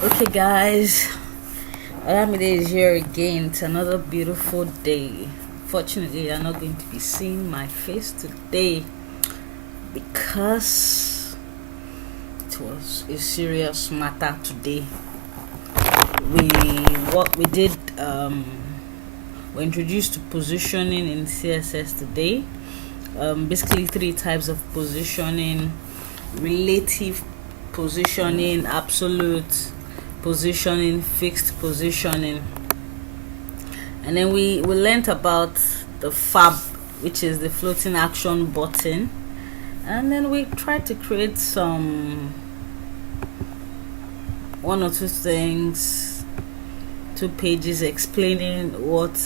Okay, guys, Olamide is here again. It's another beautiful day. Fortunately, you're not going to be seeing my face today because it was a serious matter today. We did we're introduced to positioning in CSS today. Basically, three types of positioning: relative positioning, absolute positioning, fixed positioning. And then we learned about the fab, which is the floating action button. And then we tried to create one or two things, 2 pages explaining what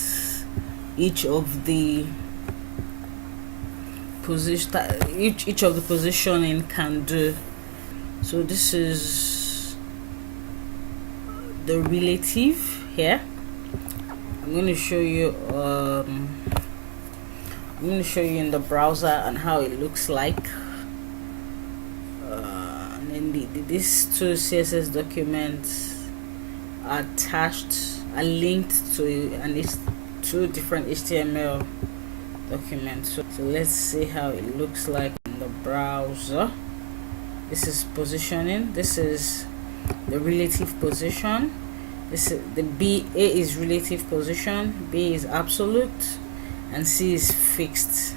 each of the each of the positioning can do. So this is the relative here. I'm going to show you in the browser and how it looks like. And then these 2 CSS documents are attached, are linked to two different HTML documents. So let's see how it looks like in the browser. This is positioning. This is the relative position. This is the A is relative position, B is absolute, and C is fixed.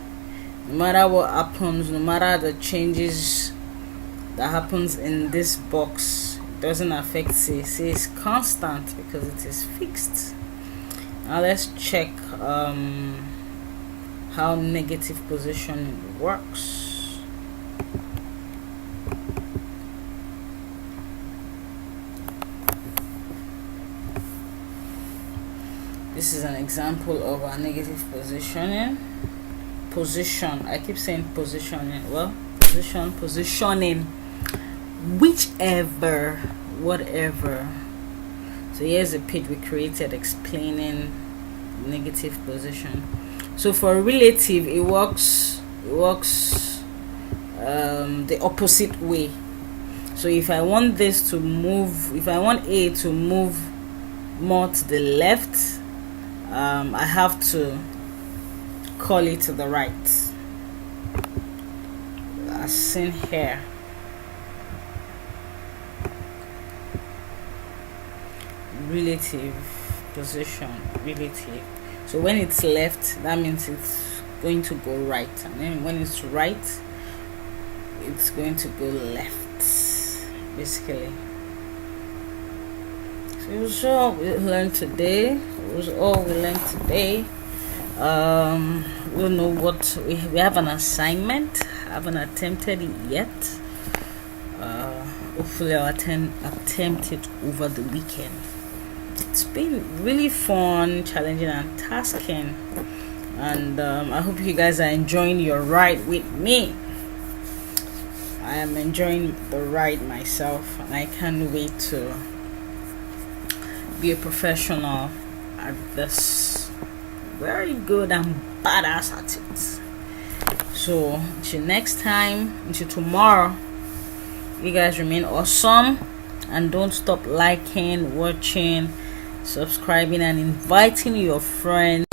No matter what happens, no matter the changes that happens in this box, it doesn't affect C. C is constant because it is fixed. Now let's check how negative position works. This is an example of a negative positioning. I keep saying positioning. Well, positioning, whichever, whatever. So here's a page we created explaining negative position. So for relative, it works the opposite way. So if I want this to move, if I want A to move more to the left, I have to call it to the right, as seen here. Relative position, relative. So when it's left, that means it's going to go right, and then when it's right, it's going to go left, basically. So it was all we learned today. We don't know what we have an assignment. I haven't attempted it yet. Hopefully I'll attempt it over the weekend. It's been really fun, challenging, and tasking, and I hope you guys are enjoying your ride with me. I am enjoying the ride myself, and I can't wait to be a professional at this. Very good and badass at it. So until next time, until tomorrow, you guys remain awesome, and don't stop liking, watching, subscribing, and inviting your friends